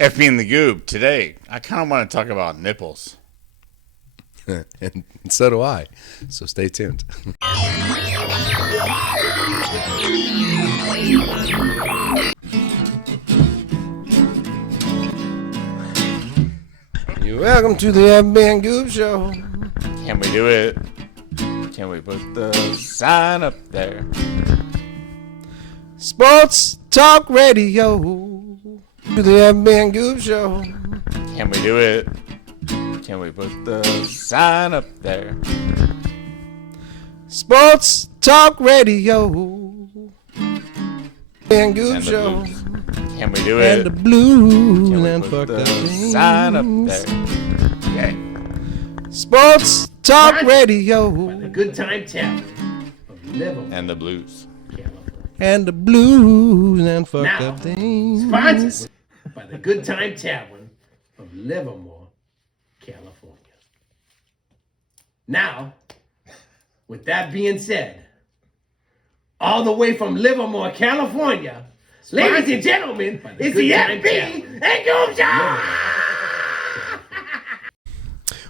FB and the Goob. Today, I kind of want to talk about nipples. And so do I. So stay tuned. Welcome to the FB and GooB show. Can we do it? Can we put the sign up there? Sports Talk Radio. To the FB and GooB show. Can we do it? Can we put the sign up there? Sports Talk Radio. And GooB And the show. blues. Can we do it? And the blues Can we and put fuck the up things. sign up there? Okay. Sports Talk Radio. The Good Time Tavern of Livermore, And the blues. California. And the blues and fucked Now, up things. Sponsored by the Good Time Tavern of Livermore, California. Now, with that being said, all the way from Livermore, California, ladies and gentlemen, it's the FB and GooB Show!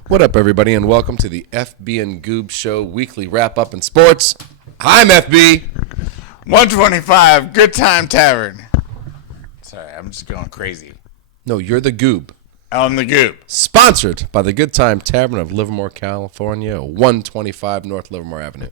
What up, everybody, and welcome to the FB and GooB Show weekly wrap-up in sports. I'm FB. 125, Good Time Tavern. Sorry, I'm just going crazy. No, you're the GooB. I'm the Goob. Sponsored by the Good Time Tavern of Livermore, California, 125 North Livermore Avenue.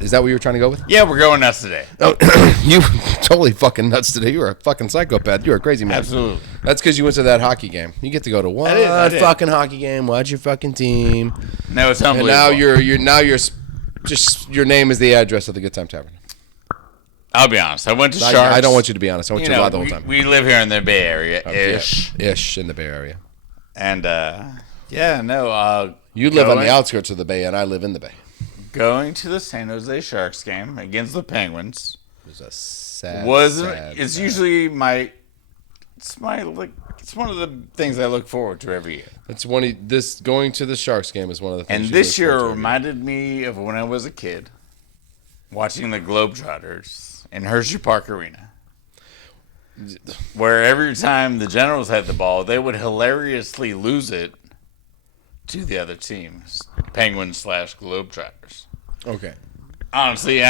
Is that what you were trying to go with? Yeah, we're going nuts today. Oh, you totally fucking nuts today. You were a fucking psychopath. You were a crazy man. Absolutely. That's because you went to that hockey game. You get to go to one I did. fucking hockey game, watch your fucking team, No, it's and unbelievable. now you're just your name is the address of the Good Time Tavern. I'll be honest. I went to I Sharks. don't want you to be honest. I want you to lie the whole time. We live here in the Bay Area-ish. Ish in the Bay Area. And, You live on the outskirts of the Bay, and I live in the Bay. Going to the San Jose Sharks game against the Penguins It was a sad. it's sad. usually it's one of the things I look forward to every year. It's going to the Sharks game is one of the things. And you this look year forward to. reminded me of when I was a kid, watching the Globetrotters in Hershey Park Arena, where every time the Generals had the ball, they would hilariously lose it to the other teams, Penguins / Globetrotters. Okay. Honestly,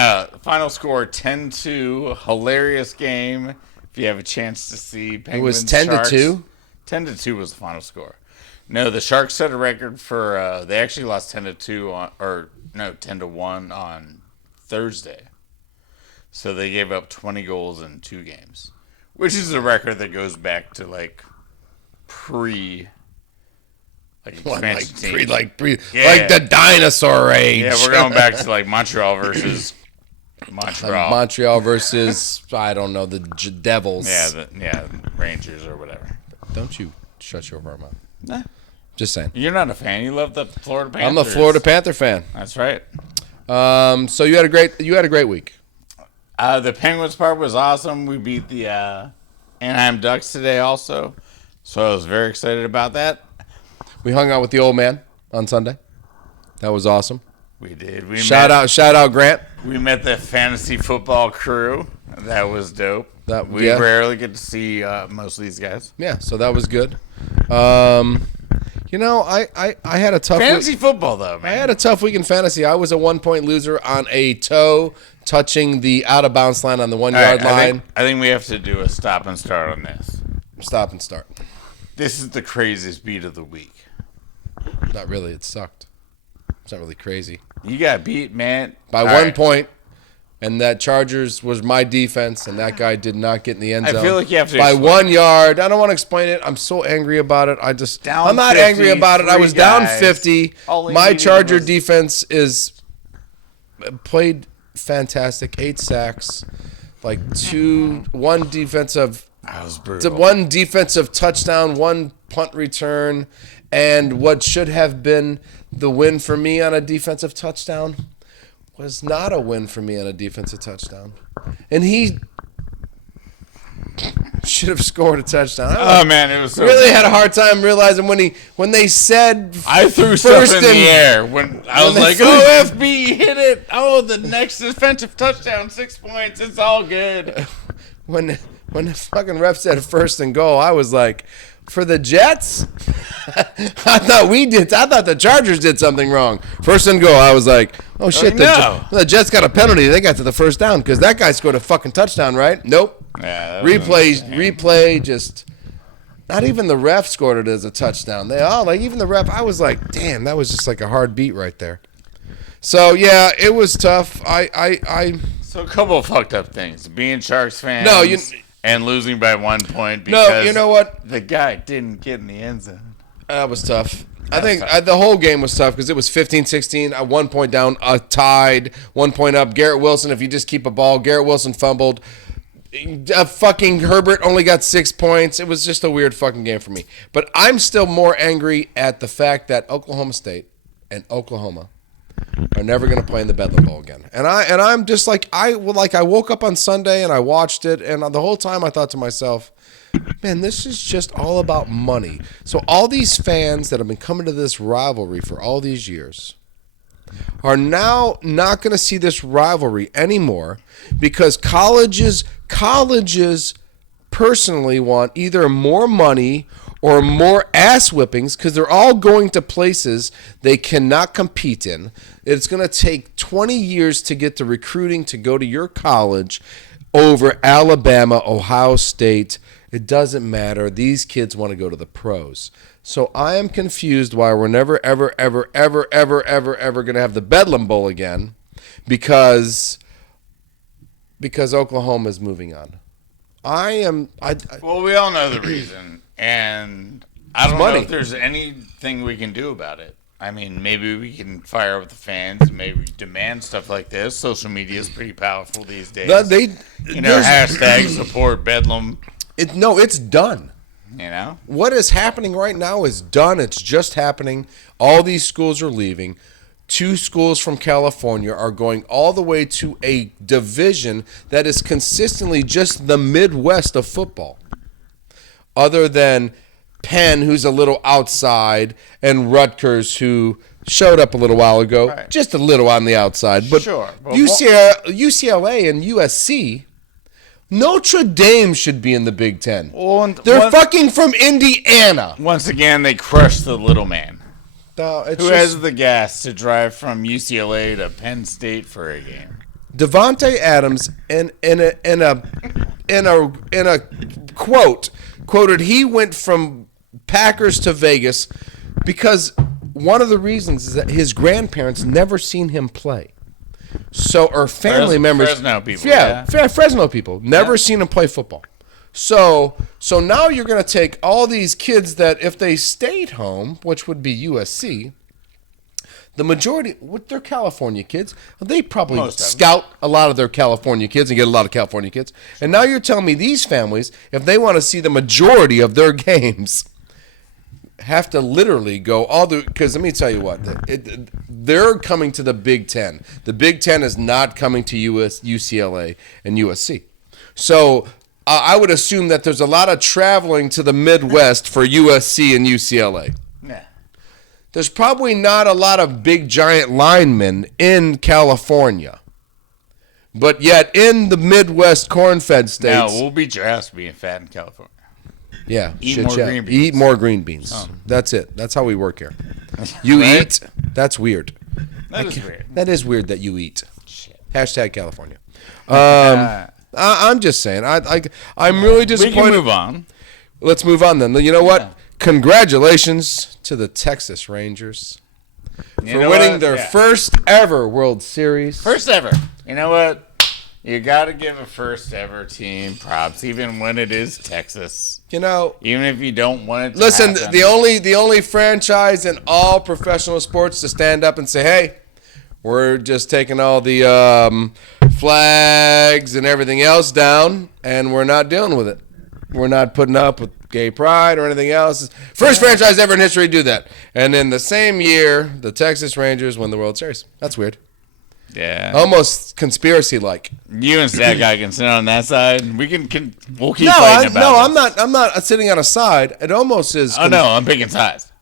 final score 10-2, hilarious game. If you have a chance to see Penguins, It was 10 to Sharks. 2? 10-2 was the final score. No, the Sharks set a record for they actually lost 10-2 10-1 on Thursday. So they gave up 20 goals in 2 games, which is a record that goes back to expansion team. Like Yeah. the dinosaur age. Yeah, we're going back to Montreal versus Montreal. Montreal versus I don't know the Devils. Yeah, Rangers or whatever. Don't you shut your mouth. Nah. Just saying. You're not a fan. You love the Florida Panthers. I'm the Florida Panther fan. That's right. So you had a great week. The Penguins part was awesome. We beat the Anaheim Ducks today also, so I was very excited about that. We hung out with the old man on Sunday. That was awesome. We did. Shout out Grant. We met the fantasy football crew. That was dope. We yeah. rarely get to see most of these guys. Yeah, so that was good. I had a tough Fantasy football, though, man. I had a tough week in fantasy. I was a 1-point loser on a toe touching the out of bounds line on the 1 yard line. I think we have to do a stop and start on this. Stop and start. This is the craziest beat of the week. Not really. It sucked. It's not really crazy. You got beat, man. By All 1 right. point, and that Chargers was my defense, and that guy did not get in the end zone. I feel like you have to by explain 1 yard. I don't want to explain it. I'm so angry about it. Down I'm not 50, angry about it. I was 3 down guys. 50. All he My needed Charger was- defense played fantastic. 8 sacks, one defensive. That was It's brutal. one defensive touchdown, 1 punt return, and what should have been the win for me on a defensive touchdown was not a win for me on a defensive touchdown. And he should have scored a touchdown. Oh, man, it was so Really had a hard time realizing when they said I threw stuff first in the and- air when I was they like, threw- "Oh, FB hit it! Oh, the next defensive touchdown, 6 points. It's all good." when when the fucking ref said first and goal, I was like, for the Jets? I thought the Chargers did something wrong. First and goal, I was like, oh shit, the Jets got a penalty. They got to the first down because that guy scored a fucking touchdown, right? Nope. Yeah, replay, just not even the ref scored it as a touchdown. They all even the ref. I was like, damn, that was just like a hard beat right there. So yeah, it was tough. So a couple of fucked up things. Being Sharks fans. No, and losing by 1 point because no, you know what? The guy didn't get in the end zone. That was tough. I think the whole game was tough because it was 15-16, at 1 point down, tied, 1 point up. Garrett Wilson, if you just keep a ball, Garrett Wilson fumbled. Fucking Herbert only got 6 points. It was just a weird fucking game for me. But I'm still more angry at the fact that Oklahoma State and Oklahoma are never going to play in the Bedlam Bowl again. And I'm just like I woke up on Sunday and I watched it, and the whole time I thought to myself, man, this is just all about money. So all these fans that have been coming to this rivalry for all these years are now not going to see this rivalry anymore because colleges personally want either more money or more ass whippings because they're all going to places they cannot compete in. It's going to take 20 years to get the recruiting to go to your college over Alabama, Ohio State. It doesn't matter. These kids want to go to the pros. So I am confused why we're never, ever, ever, ever, ever, ever, ever going to have the Bedlam Bowl again because Oklahoma is moving on. Well, we all know the reason, and I don't know if there's anything we can do about it. I mean, maybe we can fire up the fans, maybe demand stuff like this. Social media is pretty powerful these days. Hashtag support Bedlam. It's done. You know? What is happening right now is done. It's just happening. All these schools are leaving. 2 schools from California are going all the way to a division that is consistently just the Midwest of football. Other than Penn, who's a little outside, and Rutgers, who showed up a little while ago, right. Just a little on the outside. But sure. UCLA and USC, Notre Dame should be in the Big Ten. They're fucking from Indiana. Once again, they crushed the little man. Who has the gas to drive from UCLA to Penn State for a game? Devontae Adams in a quoted he went from Packers to Vegas because one of the reasons is that his grandparents never seen him play. So or family members, Fresno people, Fresno people never seen him play football. So now you're going to take all these kids that if they stayed home, which would be USC, the majority, they're California kids. They probably scout a lot of their California kids and get a lot of California kids. And now you're telling me these families, if they want to see the majority of their games, have to literally go all the, because let me tell you what, they're coming to the Big Ten. The Big Ten is not coming to UCLA and USC. So I would assume that there's a lot of traveling to the Midwest for USC and UCLA. Nah. There's probably not a lot of big giant linemen in California. But yet in the Midwest corn-fed states. Now, we'll beat your ass being fat in California. Yeah. Eat more green beans. Eat more green beans. Oh. That's it. That's how we work here. You right? Eat. That's weird. That is weird. That is weird that you eat. Shit. Hashtag California. I'm just saying. I'm really disappointed. We can move on. Let's move on then. You know what? Yeah. Congratulations to the Texas Rangers for winning their first ever World Series. First ever. You know what? You got to give a first ever team props, even when it is Texas. You know, even if you don't want it to listen, happen. the only franchise in all professional sports to stand up and say, hey, we're just taking all the flags and everything else down, and we're not dealing with it. We're not putting up with gay pride or anything else. First franchise ever in history to do that. And in the same year, the Texas Rangers won the World Series. That's weird. Yeah. Almost conspiracy-like. You and that guy can sit on that side. We'll keep fighting about it. No, I'm not sitting on a side. It almost is. Oh, no, I'm picking sides.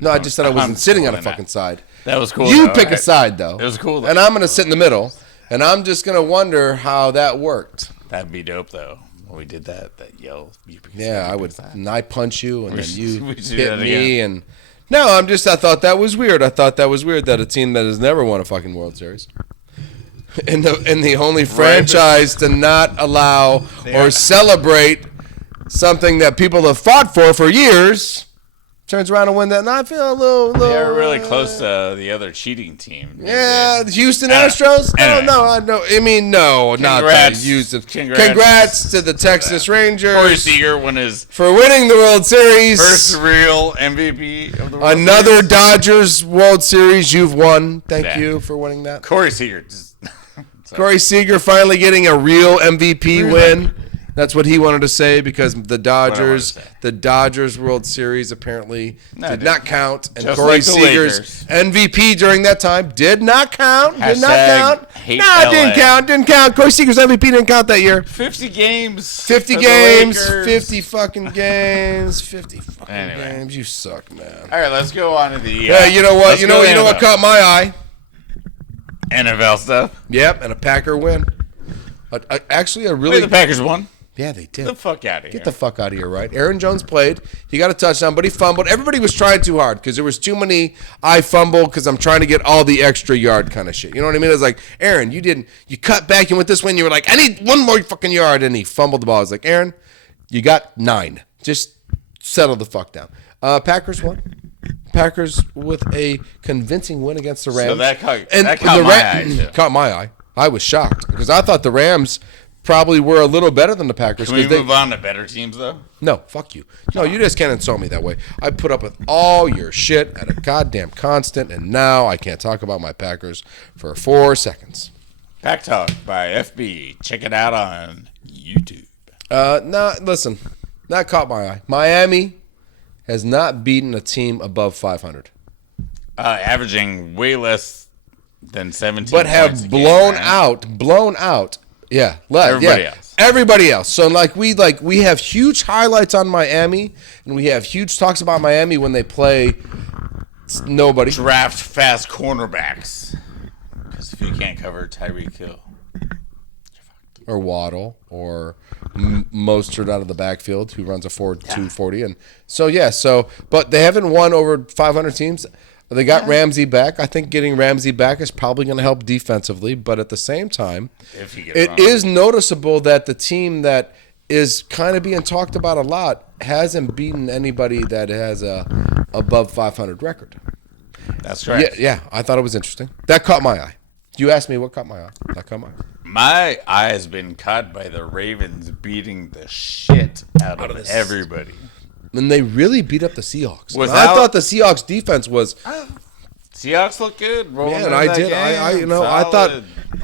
No, I just said I wasn't sitting on a fucking side. That was cool. You pick a side, though. It was cool, though. And I'm going to sit in the middle, and I'm just going to wonder how that worked. That'd be dope, though. When we did that yell. Yeah, I would. And I punch you, and then you we should do hit that me, and no, I thought that was weird. I thought that was weird that a team that has never won a fucking World Series, in the only franchise to not allow or celebrate something that people have fought for years, turns around and win that. And I feel a little. They are really close to the other cheating team. Yeah, the Houston Astros. Anyway. No, I mean, no, not that Houston. Congrats to the Texas Rangers. Corey Seager won his for winning the World Series. first real MVP of the World Another Series. Dodgers World Series. You've won. Thank you for winning that. Corey Seager. Corey Seager finally getting a real MVP win. That's what he wanted to say because the Dodgers World Series apparently did not count, and Just Corey like the Seager's MVP during that time did not count. Did not count. Hate No, LA. didn't count. Corey Seager's MVP didn't count that year. 50 games. 50 for the games, Lakers. 50 fucking games, 50 fucking Anyway. games. You suck, man. All right, let's go on to the. Yeah, you know what? let's You go know what NFL. caught my eye? NFL stuff. Yep, and a Packer win. Actually, a really Wait, the Packers won. yeah, they did. Get the fuck out of here. Get the fuck out of here, right? Aaron Jones played. He got a touchdown, but he fumbled. Everybody was trying too hard because there was too many I fumbled because I'm trying to get all the extra yard kind of shit. You know what I mean? It was like, Aaron, you cut back and went this way and you were like, I need one more fucking yard. And he fumbled the ball. I was like, Aaron, you got 9. Just settle the fuck down. Packers won. Packers with a convincing win against the Rams. So that caught the my eye, too. Caught my eye. I was shocked because I thought the Rams probably were a little better than the Packers. Can we 'cause they, move on to better teams, though? no, fuck you. No, you just can't insult me that way. I put up with all your shit at a goddamn constant, and now I can't talk about my Packers for 4 seconds. Pack Talk by FB. Check it out on YouTube. No, listen, that caught my eye. Miami has not beaten a team above 500, Averaging way less than 17 but have points a blown game, right? out. Yeah, Everybody else. Everybody else. So we have huge highlights on Miami, and we have huge talks about Miami when they play nobody. Draft fast cornerbacks. Because if you can't cover Tyreek Hill. Or Waddle, or Mostert out of the backfield, who runs a 4.240, and but they haven't won over 500 teams. They got Ramsey back. I think getting Ramsey back is probably going to help defensively, but at the same time, If you get it wrong. is noticeable that the team that is kind of being talked about a lot hasn't beaten anybody that has a above 500 record. That's correct. Yeah, I thought it was interesting. That caught my eye. You asked me what caught my eye. That caught my eye. My eye has been caught by the Ravens beating the shit out of everybody. And they really beat up the Seahawks. Without- I thought the Seahawks defense was. Seahawks look good. Rolling Man, into I that did. game,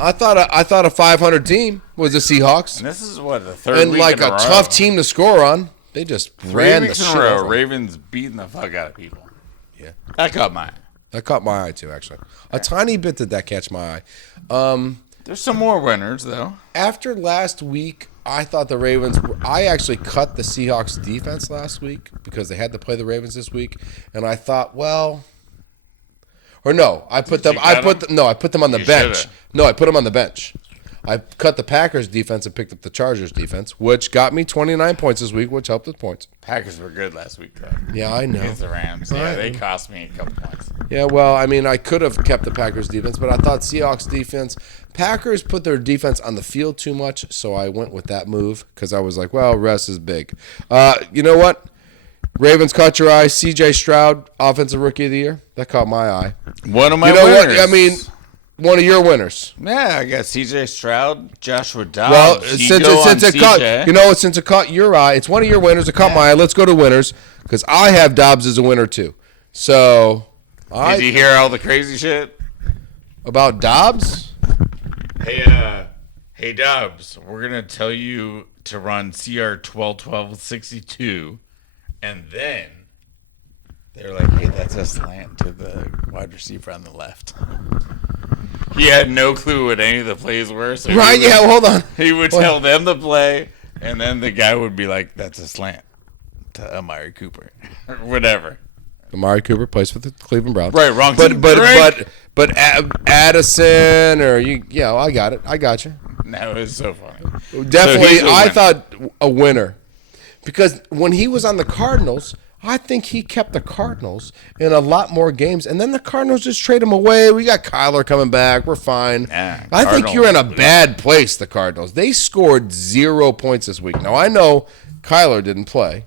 I thought a 500 team was the Seahawks, And this is what, the third and week like in a a row. tough team to score on. They just 3 ran the weeks shit in a row. out of them. Ravens beating the fuck out of people. Yeah, That caught my eye. that caught my eye too. Actually, a tiny bit did that catch my eye. There's some more winners, though. After last week, I thought the Ravens. I actually cut the Seahawks defense last week because they had to play the Ravens this week, and I thought, well, or no, I put them. you I cut put them? no, I put them on the You bench. shoulda. No, I put them on the bench. I cut the Packers defense and picked up the Chargers defense, which got me 29 points this week, which helped with points. Packers were good last week, though. Yeah, I know. Against the Rams. Yeah, they cost me a couple points. Yeah, well, I mean, I could have kept the Packers defense, but I thought Seahawks defense. Packers put their defense on the field too much, so I went with that move because I was like, well, rest is big. You know what? Ravens caught your eye. C.J. Stroud, Offensive Rookie of the Year. That caught my eye. One of my You know winners. what? I mean, one of your winners. Yeah, I got C.J. Stroud, Joshua Dobbs. Well, Ego on since it CJ. caught, you know, since it caught your eye, it's one of your winners. It caught my eye. Let's go to winners because I have Dobbs as a winner too. So, Did you hear all the crazy shit? about Dobbs? Hey, Dobbs, we're gonna tell you to run CR 12-12-62, and then they're like, "Hey, that's a slant to the wide receiver on the left." He had no clue what any of the plays were, so Right? he would, Yeah. Hold on. he would tell them the play, and then the guy would be like, "That's a slant to Amari Cooper," or whatever. Amari Cooper plays for the Cleveland Browns. Right, wrong But team. but Drink. but but Addison or you, I got it. I got you. No, it was so funny. Definitely, So he's a I winner. thought a winner. Because when he was on the Cardinals, I think he kept the Cardinals in a lot more games. And then the Cardinals just trade him away. We got Kyler coming back. We're fine. Nah, I think you're in a Cardinals- bad place, the Cardinals. They scored 0 points this week. Now, I know Kyler didn't play,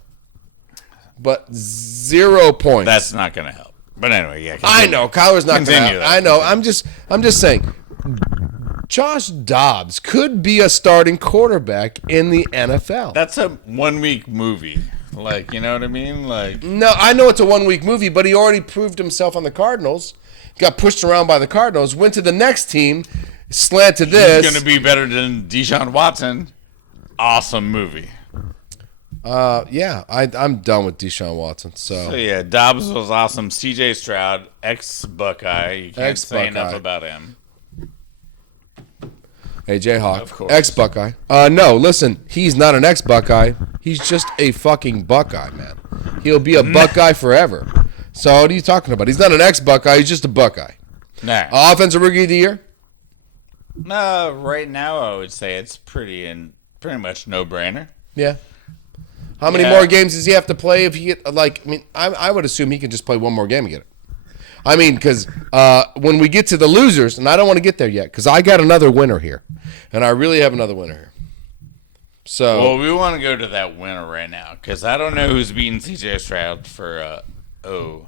but 0 points. That's not going to help. But anyway, yeah. I know. Kyler's not going Continue to. that. I know. I'm just saying. Josh Dobbs could be a starting quarterback in the NFL. That's a 1 week movie. Like, you know what I mean? Like, No, I know it's a 1 week movie, but he already proved himself on the Cardinals. Got pushed around by the Cardinals. Went to the next team. Slanted this. he's going to be better than Deshaun Watson. Awesome movie. Yeah, I'm done with Deshaun Watson. So, yeah, Dobbs was awesome. CJ Stroud, ex-Buckeye. You can't say enough Ex-Buckeye. about him. Hey, Jayhawk, Of course. ex-Buckeye. No, listen, he's not an ex-Buckeye. He's just a fucking Buckeye, man. He'll be a Buckeye forever. So what are you talking about? He's not an ex-Buckeye. He's just a Buckeye. Nah. Offensive Rookie of the Year? No, right now I would say it's pretty much no-brainer. Yeah. How many Yeah. more games does he have to play if he get, I would assume he can just play one more game and get it. I mean, because when we get to the losers, and I don't want to get there yet, because I got another winner here, and I really have another winner here. So, Well, we want to go to that winner right now because I don't know who's beating CJ Stroud for OR.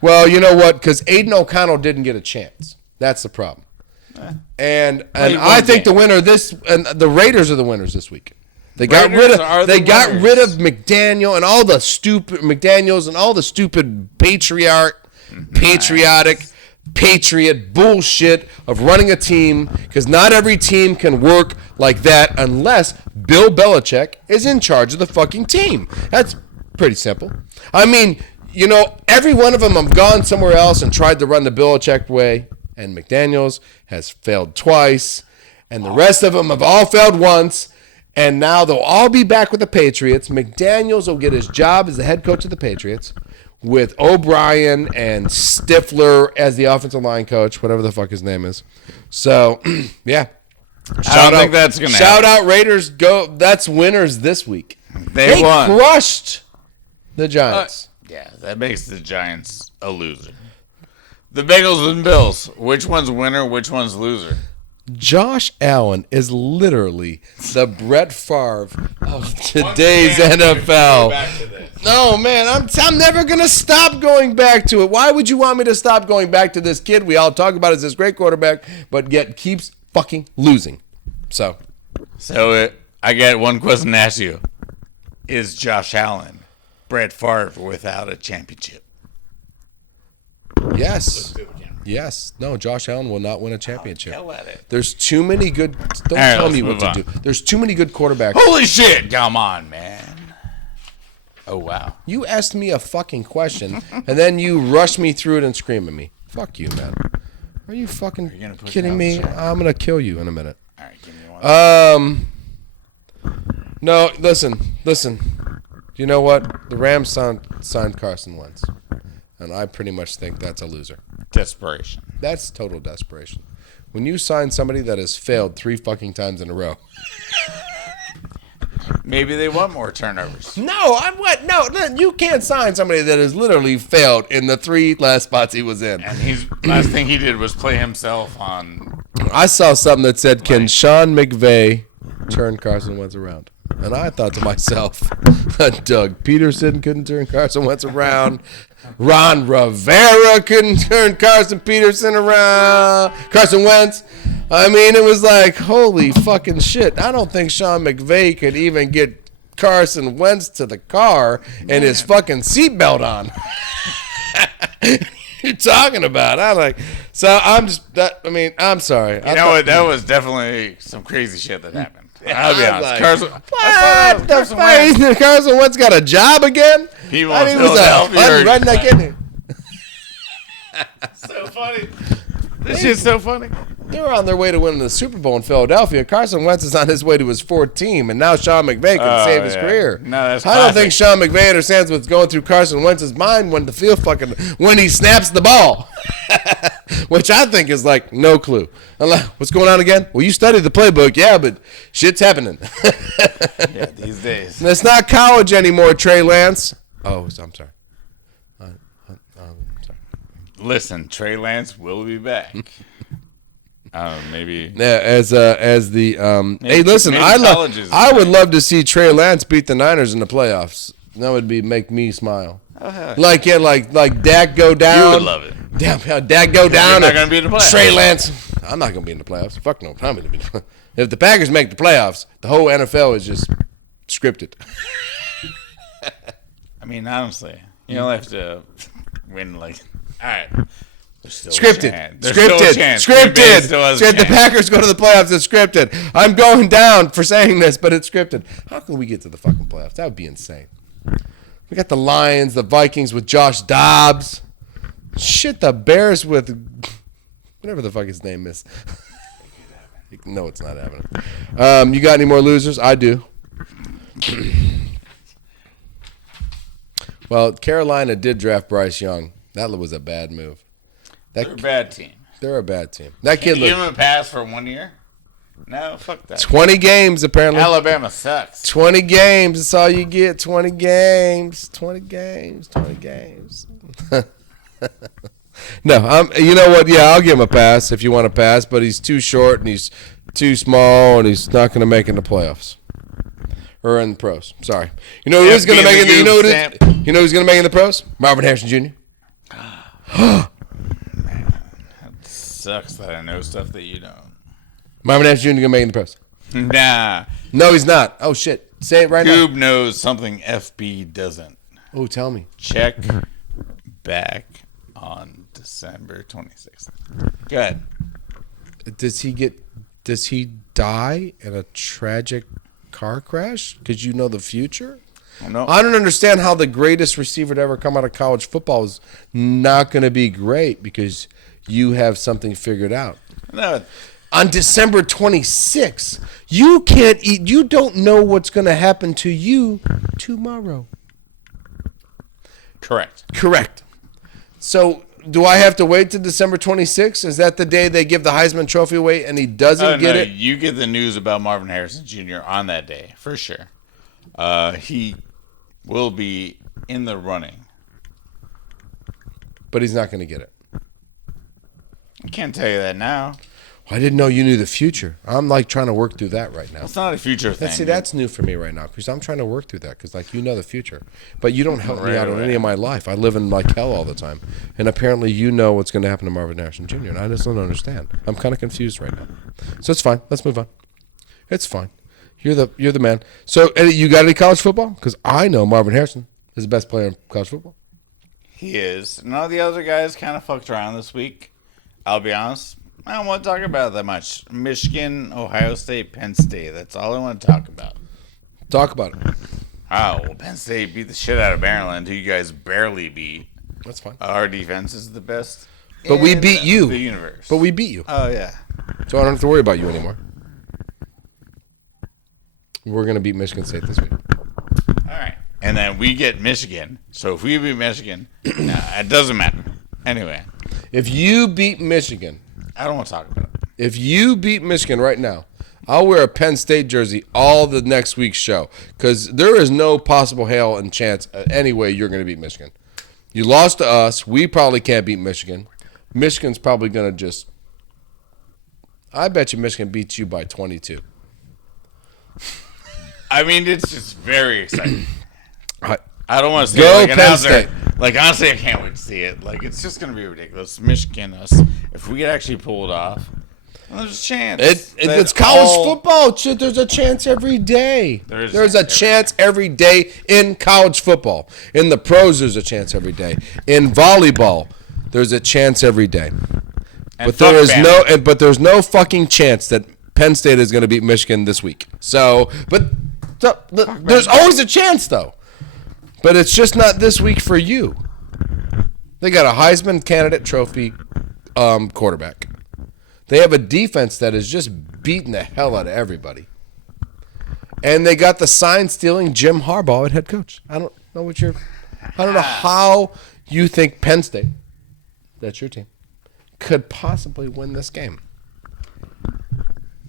well, you know what? Because Aiden O'Connell didn't get a chance. That's the problem. And Played I one think game. the winner and the Raiders are the winners this week. They got Raiders are the winners. rid of McDaniel and all the stupid McDaniels and all the stupid patriotic patriot bullshit of running a team, because not every team can work like that unless Bill Belichick is in charge of the fucking team. That's pretty simple. I mean, every one of them have gone somewhere else and tried to run the Belichick way, and McDaniels has failed twice, and the rest of them have all failed once, and now they'll all be back with the Patriots. McDaniels will get his job as the head coach of the Patriots, with O'Brien and Stifler as the offensive line coach, whatever the fuck his name is. So, yeah. I don't think that's going to Shout out Raiders. Go. That's winners this week. They won. Crushed the Giants. Yeah, that makes the Giants a loser. The Bengals and Bills. Which one's winner? Which one's loser? Josh Allen is literally the Brett Favre of today's Once again, go NFL. back to this. No, man, I'm never going to stop going back to it. Why would you want me to stop going back to this kid we all talk about as this great quarterback, but yet keeps fucking losing? So, I got one question to ask you. Is Josh Allen Brett Favre without a championship? yes. Yes. No, Josh Allen will not win a championship. Hell at it. There's too many good. Don't right, tell let's me what move to do. There's too many good quarterbacks. Holy shit! Come on, man. Oh, wow. You asked me a fucking question, and then you rush me through it and scream at me. Fuck you, man. Are you fucking gonna put kidding me me? on the I'm gonna kill you in a minute. All right, give me one. No, listen. You know what? The Rams signed Carson Wentz, and I pretty much think that's a loser. Desperation. That's total desperation. When you sign somebody that has failed 3 fucking times in a row. Maybe they want more turnovers. No, No, you can't sign somebody that has literally failed in the 3 last spots he was in. And last thing he did was play himself on. I saw something that said, "Can Sean McVay turn Carson Wentz around?" And I thought to myself, Doug Peterson couldn't turn Carson Wentz around. Ron Rivera couldn't turn Carson Wentz. I mean, it was like, holy fucking shit. I don't think Sean McVay could even get Carson Wentz to the car and his fucking seatbelt on. You're talking about? I'm sorry. You know what? That was definitely some crazy shit that happened. I'll be I'm honest. like, Carson Carson Wentz got a job again? He I wants thought he was a Philadelphia. redneck in it. So funny. This shit's so funny. They were on their way to winning the Super Bowl in Philadelphia. Carson Wentz is on his way to his 4th team, and now Sean McVay can save his yeah. career. No, that's I don't classic. think Sean McVay understands what's going through Carson Wentz's mind when he snaps the ball. Which I think is like no clue. I'm like, what's going on again? Well, you studied the playbook, yeah, but shit's happening. Yeah, these days. It's not college anymore, Trey Lance. Oh, I'm sorry. I'm sorry. Listen, Trey Lance will be back. Maybe. Yeah, as the hey, listen, maybe I would love to see Trey Lance beat the Niners in the playoffs. That would make me smile. Like Dak go down. You would love it. Damn, Dak go down. You're not gonna be in the playoffs. Trey Lance. I'm not gonna be in the playoffs. Fuck no. I'm gonna be. If the Packers make the playoffs, the whole NFL is just scripted. I mean, honestly, you don't have to win. Like, all right. Scripted. There's still a chance. The Packers go to the playoffs. It's scripted. I'm going down for saying this, but it's scripted. How can we get to the fucking playoffs? That would be insane. We got the Lions, the Vikings with Josh Dobbs. Shit, the Bears with whatever the fuck his name is. No, it's not happening. You got any more losers? I do. Well, Carolina did draft Bryce Young. That was a bad move. They're a bad team. They're a bad team. That kid give him a pass for 1 year? No, fuck that. 20 games, apparently. Alabama sucks. 20 games. That's all you get. 20 games. 20 games. 20 games. No, you know what? Yeah, I'll give him a pass if you want to pass, but he's too short and he's too small and he's not going to make it in the playoffs. Or in the pros. Sorry. You know who's going to make it? You know who's going to make it in the pros? Marvin Harrison Jr. Man, that sucks that I know stuff that you don't. Marvin Harrison Jr. going to make it in the pros. Nah. No, he's not. Oh, shit. Say it right now. GooB knows something FB doesn't. Oh, tell me. Check back on December 26th. Go ahead. Does he die in a tragic car crash? Because you know the future? No. I don't understand how the greatest receiver to ever come out of college football is not going to be great because you have something figured out. No. On December 26th, you can't eat. You don't know what's going to happen to you tomorrow. Correct. So, do I have to wait till December 26th? Is that the day they give the Heisman Trophy away and he doesn't get it? You get the news about Marvin Harrison Jr. on that day, for sure. He will be in the running. But he's not going to get it. I can't tell you that now. Well, I didn't know you knew the future. I'm like trying to work through that right now. It's not a future thing. See, that's new for me right now because I'm trying to work through that because, like, you know the future. But you don't help me out on any of my life. I live in, like, hell all the time. And apparently you know what's going to happen to Marvin Harrison Jr., and I just don't understand. I'm kind of confused right now. So it's fine. Let's move on. It's fine. You're the man. So, Eddie, you got any college football? Because I know Marvin Harrison is the best player in college football. He is. None of the other guys kind of fucked around this week. I'll be honest. I don't want to talk about it that much. Michigan, Ohio State, Penn State. That's all I want to talk about. Talk about it. Oh, well, Penn State beat the shit out of Maryland, who you guys barely beat. That's fine. Our defense is the best. But we beat you. The universe. But we beat you. Oh, yeah. So I don't have to worry about you anymore. We're going to beat Michigan State this week. All right. And then we get Michigan. So if we beat Michigan, it doesn't matter. Anyway. If you beat Michigan. I don't want to talk about it. If you beat Michigan right now, I'll wear a Penn State jersey all the next week's show because there is no possible hell and chance any way you're going to beat Michigan. You lost to us. We probably can't beat Michigan. Michigan's probably going to just – I bet you Michigan beats you by 22. I mean, it's just very exciting. I don't want to see Go it like Penn State. Like, honestly, I can't wait to see it. Like, it's just going to be ridiculous. Michigan, us. If we could actually pull it off, well, there's a chance. It's college football. There's a chance every day. There's a chance every day in college football. In the pros, there's a chance every day. In volleyball, there's a chance every day. But there's no fucking chance that Penn State is going to beat Michigan this week. There's always a chance, though. But it's just not this week for you. They got a Heisman candidate trophy quarterback. They have a defense that is just beating the hell out of everybody. And they got the sign-stealing Jim Harbaugh at head coach. I don't know how you think Penn State, that's your team, could possibly win this game?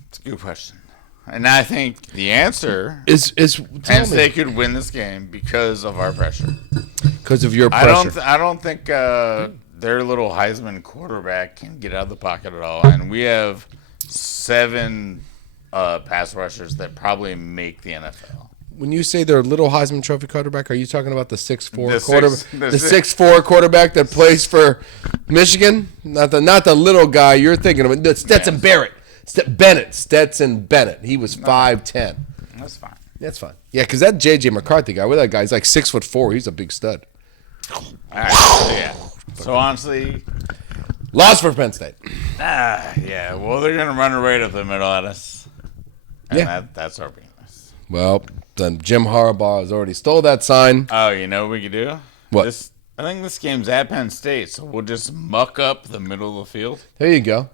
It's a good question. And I think the answer Is Penn State could win this game because of our pressure. Because of your pressure. I don't think their little Heisman quarterback can get out of the pocket at all. And we have 7 pass rushers that probably make the NFL. When you say they're little Heisman Trophy quarterback, are you talking about the 6'4" quarterback? The 6'4" quarterback that plays for Michigan? Not the little guy you're thinking of. Stetson Barrett. Stetson Bennett. He was 5'10". That's fine. That's fine. Yeah, because that J.J. McCarthy guy, that guy's like 6'4". He's a big stud. All right. So, yeah. So honestly, loss for Penn State. Yeah. Well, they're gonna run right up the middle at us. And that's our weakness. Well, then Jim Harbaugh has already stole that sign. Oh, you know what we could do? What? I think this game's at Penn State, so we'll just muck up the middle of the field. There you go.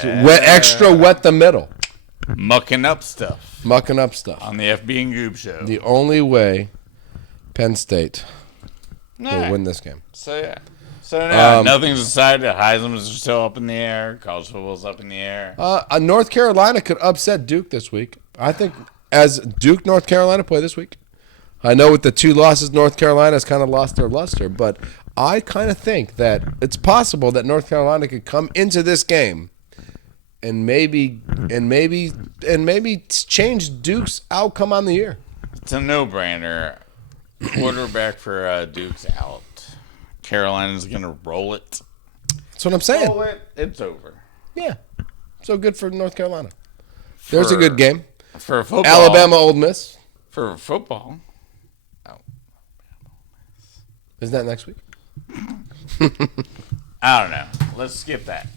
So wet the middle. Mucking up stuff. Mucking up stuff. On the FB and GooB show. The only way Penn State will win this game. So, yeah. So, now, nothing's decided. Heisman's still up in the air. College football's up in the air. North Carolina could upset Duke this week. I think as Duke, North Carolina play this week. I know with the 2 losses, North Carolina has kind of lost their luster, but I kind of think that it's possible that North Carolina could come into this game and maybe change Duke's outcome on the year. It's a no-brainer. Quarterback for Duke's out. Carolina's going to roll it. That's what I'm saying. Roll it. It's over. Yeah. So good for North Carolina. There's a good game. For football. Alabama, Ole Miss. For football. Isn't that next week? I don't know. Let's skip that.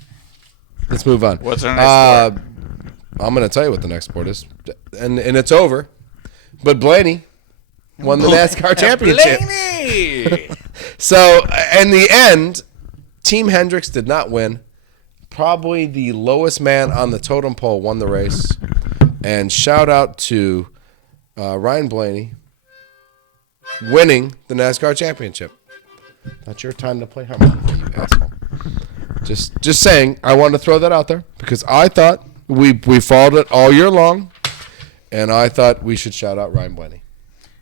Let's move on. What's our next sport? I'm going to tell you what the next sport is. And it's over. But Blaney won the NASCAR championship. Blaney! So, in the end, Team Hendricks did not win. Probably the lowest man on the totem pole won the race. And shout out to Ryan Blaney winning the NASCAR championship. Not your time to play harmonica, you asshole. Just saying, I wanted to throw that out there because I thought we followed it all year long, and I thought we should shout out Ryan Blaney.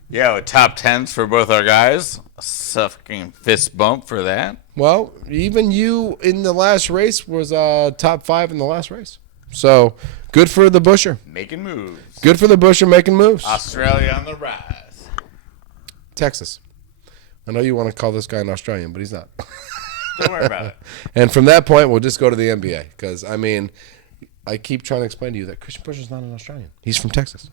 Yeah, with top 10s for both our guys. A fucking fist bump for that. Well, even you in the last race was top 5 in the last race. So, good for the Busher. Making moves. Good for the Busher making moves. Australia on the rise. Texas. I know you want to call this guy an Australian, but he's not. Don't worry about it. And from that point, we'll just go to the NBA. Because, I mean, I keep trying to explain to you that Christian Busher's not an Australian. He's from Texas.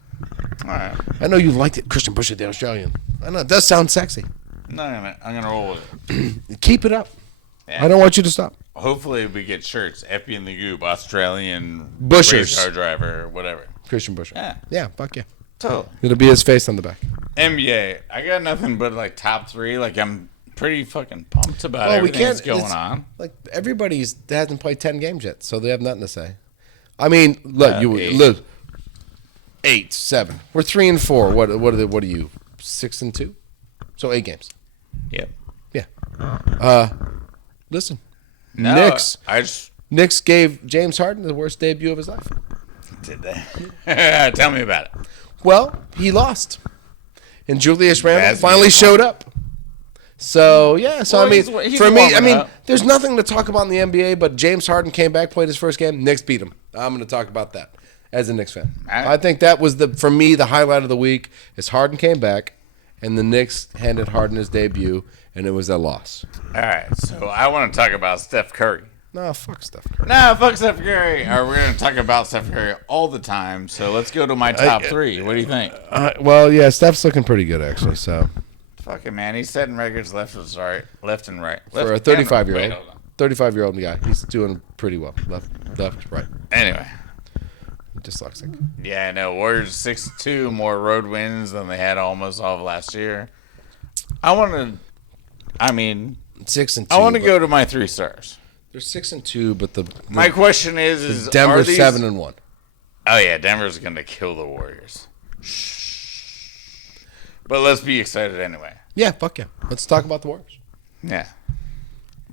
All right. I know you liked it, Christian Busher, the Australian. I know, it does sound sexy. No, I'm gonna roll with it. Keep it up. Yeah. I don't want you to stop. Hopefully we get shirts. FB and the GooB, Australian Bushers. race car driver, or whatever. Christian Busher. Yeah. Yeah, fuck yeah. Totally. It'll be his face on the back. NBA. I got nothing but like top 3. Like I'm pretty fucking pumped about everything that's going on. Like everybody's hasn't played 10 games yet, so they have nothing to say. I mean, look, 8, 7. We're 3-4. What are you? 6-2? So 8 games. Yep. Yeah. Listen. No, Knicks gave James Harden the worst debut of his life. Did they? Tell me about it. Well, he lost. And Julius Randle finally showed up. So, yeah. So, well, he's for me, there's nothing to talk about in the NBA, but James Harden came back, played his first game. Knicks beat him. I'm going to talk about that as a Knicks fan. I think that was, for me, the highlight of the week is Harden came back, and the Knicks handed Harden his debut, and it was a loss. All right. So, I want to talk about Steph Curry. No, fuck Steph Curry. No, fuck Steph Curry. We're going to talk about Steph Curry all the time. So let's go to my top 3. What do you think? Well, yeah, Steph's looking pretty good, actually. So, fucking man, he's setting records left and right. For a 35-year-old. 35-year-old guy. He's doing pretty well. Left, right. Anyway. Dyslexic. Yeah, I know. Warriors 6-2, more road wins than they had almost all of last year. 6-2. I want to go to my 3 stars. They're 6-2, but my question is Denver's 7-1. Oh yeah, Denver's gonna kill the Warriors. But let's be excited anyway. Yeah, fuck yeah. Let's talk about the Warriors. Yeah,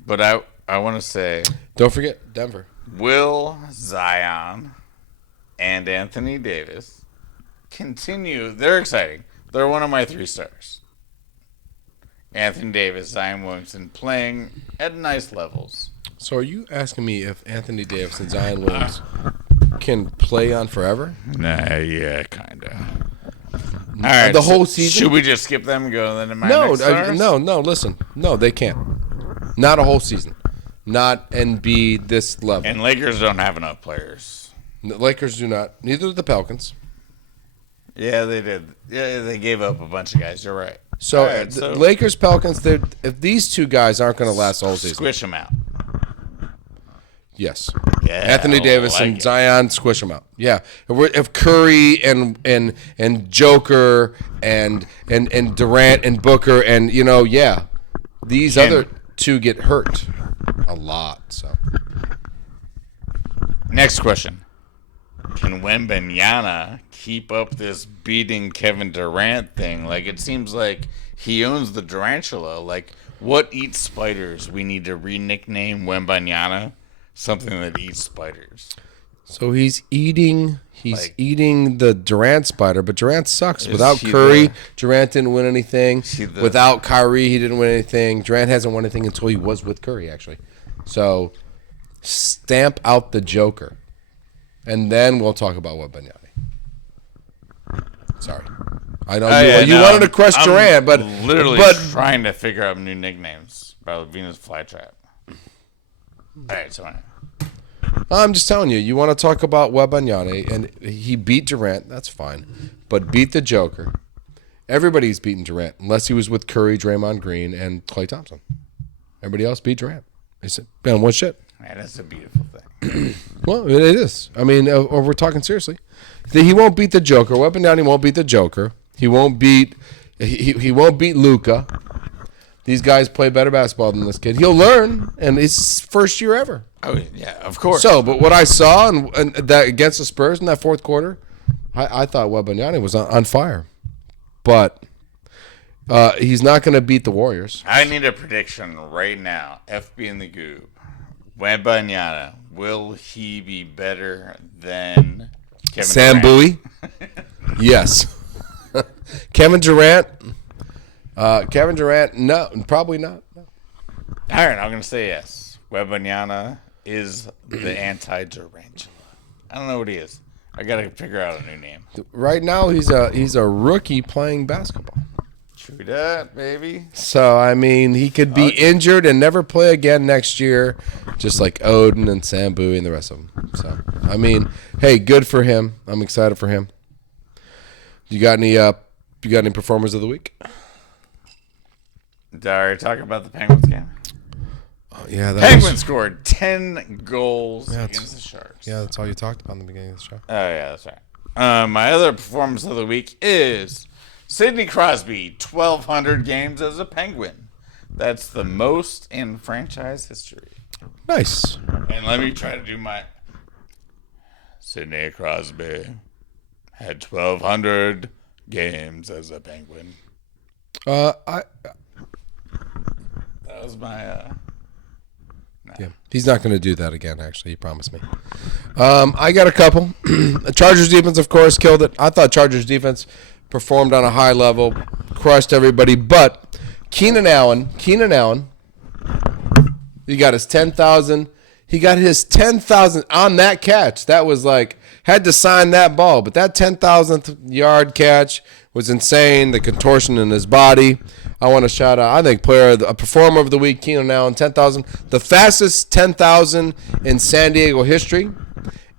but I want to say Don't forget Denver. Will Zion and Anthony Davis continue. They're exciting. They're one of my 3 stars. Anthony Davis, Zion Williamson playing at nice levels. So are you asking me if Anthony Davis and Zion Williams can play on forever? Nah, yeah, kind of. All right, The whole season? Should we just skip them and go then to my No, next stars? no. Listen, no, they can't. Not a whole season. Not and be this level. And Lakers don't have enough players. The Lakers do not. Neither do the Pelicans. Yeah, they did. Yeah, they gave up a bunch of guys. You're right. So, All right, the Lakers, Pelicans. If these 2 guys aren't going to last the whole season, squish them out. yes. Yeah, Anthony Davis like and it. Zion, squish them out. Yeah. If Curry and Joker and Durant and Booker and these other 2 get hurt a lot. So Next question. Can Wembanyama keep up this beating Kevin Durant thing? Like, it seems like he owns the tarantula. Like, what eats spiders? We need to re-nickname Wembanyama something that eats spiders. So he's eating the Durant spider, but Durant sucks. Without he Curry, the- Durant didn't win anything. he the- Without Kyrie, he didn't win anything. Durant hasn't won anything until he was with Curry, actually. So stamp out the Joker, and then we'll talk about Wembanyama. Sorry, I know you wanted to crush I'm Durant, but literally but trying to figure out new nicknames about Venus flytrap. All right, so I'm just telling you, you want to talk about Wembanyama, and he beat Durant. That's fine, but beat the Joker. Everybody's beaten Durant, unless he was with Curry, Draymond Green, and Klay Thompson. Everybody else beat Durant. It's been one shit. man, that's a beautiful thing. Well, it is. I mean, or we're talking seriously. He won't beat the Joker. Wembanyama won't beat the Joker. He won't beat. He won't beat Luka. These guys play better basketball than this kid. He'll learn, and it's his first year ever. Oh yeah, of course. So, but what I saw and that against the Spurs in that fourth quarter, I thought Wembanyama was on fire, but he's not going to beat the Warriors. I need a prediction right now. FB in the GooB. Wembanyama, will he be better than Kevin Sam Durant? Bowie? Yes. Kevin Durant? No, probably not. No. All right, I'm going to say yes. Wembanyama is the anti-Durantula. I don't know what he is. I got to figure out a new name. Right now, he's a rookie playing basketball. True that, baby. So, I mean, he could be injured and never play again next year, just like Odin and Sam Bowie and the rest of them. So, I mean, hey, good for him. I'm excited for him. You got any performers of the week? Did I already talk about the Penguins game? Oh, yeah, Penguins scored 10 goals against the Sharks. Yeah, that's all you talked about in the beginning of the show. Oh, yeah, that's right. My other performance of the week is Sidney Crosby, 1,200 games as a Penguin. That's the most in franchise history. Nice. And let me try to do my... Sidney Crosby had 1,200 games as a Penguin. That was my... Yeah, he's not going to do that again, actually. He promised me. I got a couple. Chargers defense, of course, killed it. I thought Chargers defense performed on a high level, crushed everybody. But Keenan Allen, he got his 10,000. He got his 10,000 on that catch. That was like, had to sign that ball. But that 10,000th yard catch was insane. The contortion in his body. I want to shout out, I think, a performer of the week, Keenan Allen, 10,000. The fastest 10,000 in San Diego history.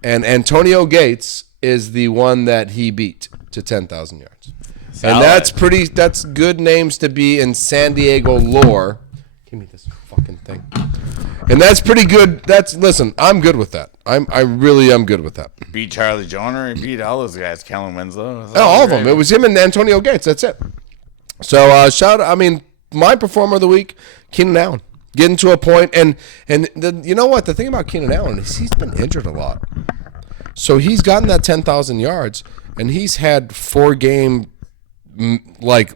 And Antonio Gates is the one that he beat to 10,000 yards. And that's good names to be in San Diego lore. Give me this fucking thing. And that's pretty good. Listen, I'm good with that. I really am good with that. Beat Charlie Joner. He beat all those guys. Kellen Winslow. All of them. It was him and Antonio Gates. That's it. So my performer of the week, Keenan Allen. Getting to a point, and you know what? The thing about Keenan Allen is he's been injured a lot. So he's gotten that 10,000 yards, and he's had 4-game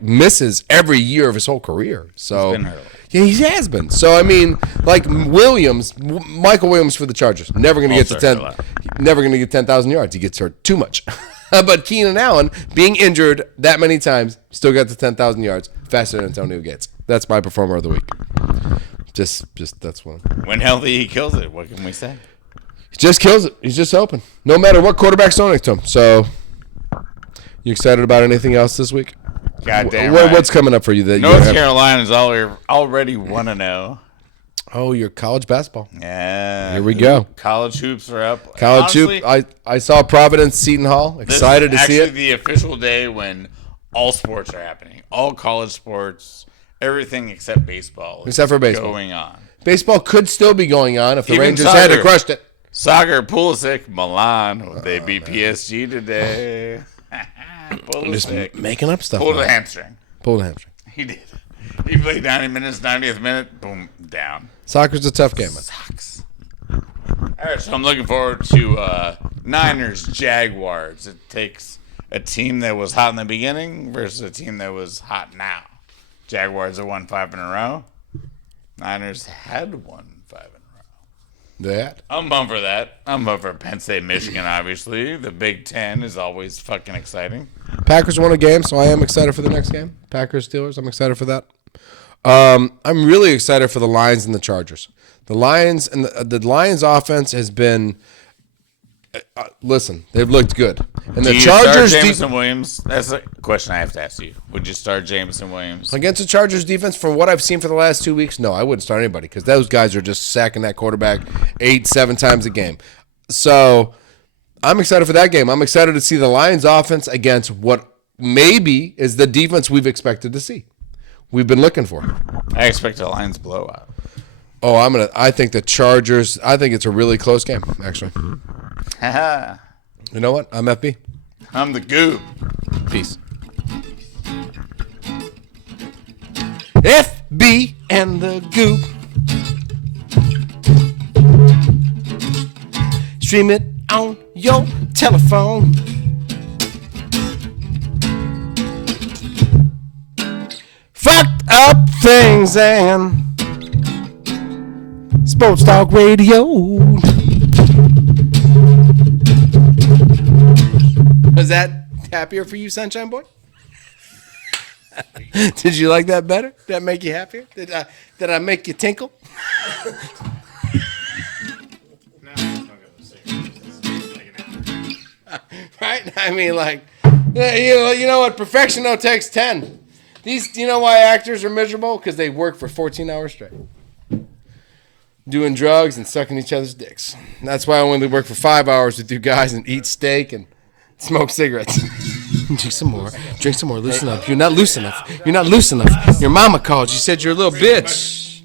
misses every year of his whole career. So He's been hurt. Yeah, he has been. So I mean, like Michael Williams for the Chargers, never going to get to 10. Never going to get 10,000 yards. He gets hurt too much. But Keenan Allen, being injured that many times, still got to 10,000 yards faster than Antonio Gates. That's my performer of the week. Just that's one. When healthy, he kills it. What can we say? He just kills it. He's just open. No matter what quarterback's throwing it to him. So, you excited about anything else this week? Goddamn right. What's coming up for you? That North Carolina's already 1-0. Oh, your college basketball. Yeah. Here we go. College hoops are up. College hoop. I saw Providence Seton Hall. Excited to see it. This is actually the official day when all sports are happening. All college sports, everything except baseball. Except for baseball. Going on. Baseball could still be going on if the Even Rangers soccer. hadn't crushed it. Soccer, Pulisic, Milan. They beat PSG today. Just Pulisic. making up stuff. Pulled a hamstring. Pulled a hamstring. He did. He played 90 minutes, 90th minute, boom, down. Soccer's a tough game. Sucks. All right, so I'm looking forward to Niners, Jaguars. It takes a team that was hot in the beginning versus a team that was hot now. Jaguars have won 5 in a row. Niners had won 5 in a row. That. I'm bummed for that. I'm bummed for Penn State, Michigan, obviously. The Big Ten is always fucking exciting. Packers won a game, so I am excited for the next game. Packers, Steelers, I'm excited for that. I'm really excited for the Lions and the Chargers. The Lions and the Lions offense has been listen, they've looked good. And Do the you Chargers start Jameson Williams? That's a question I have to ask you. Would you start Jameson Williams? against the Chargers defense, from what I've seen for the last 2 weeks, no, I wouldn't start anybody because those guys are just sacking that quarterback 8-7 times a game. So I'm excited for that game. I'm excited to see the Lions offense against what maybe is the defense we've expected to see. We've been looking for. I expect a Lions blowout. Oh, I think the Chargers. I think it's a really close game, actually. Haha. You know what? I'm FB. I'm the GooB. Peace. FB and the GooB. Stream it on your telephone. Fucked up things and Sports Talk Radio. Was that happier for you, Sunshine Boy? Did you like that better? Did that make you happier? Did I make you tinkle? Right? I mean, like, you know what? Perfection though takes 10. You know why actors are miserable? Because they work for 14 hours straight. Doing drugs and sucking each other's dicks. And that's why I only work for 5 hours with you guys and eat steak and smoke cigarettes. Drink some more. Drink some more. Loosen up. You're not loose enough. You're not loose enough. Your mama called. She said you're a little bitch.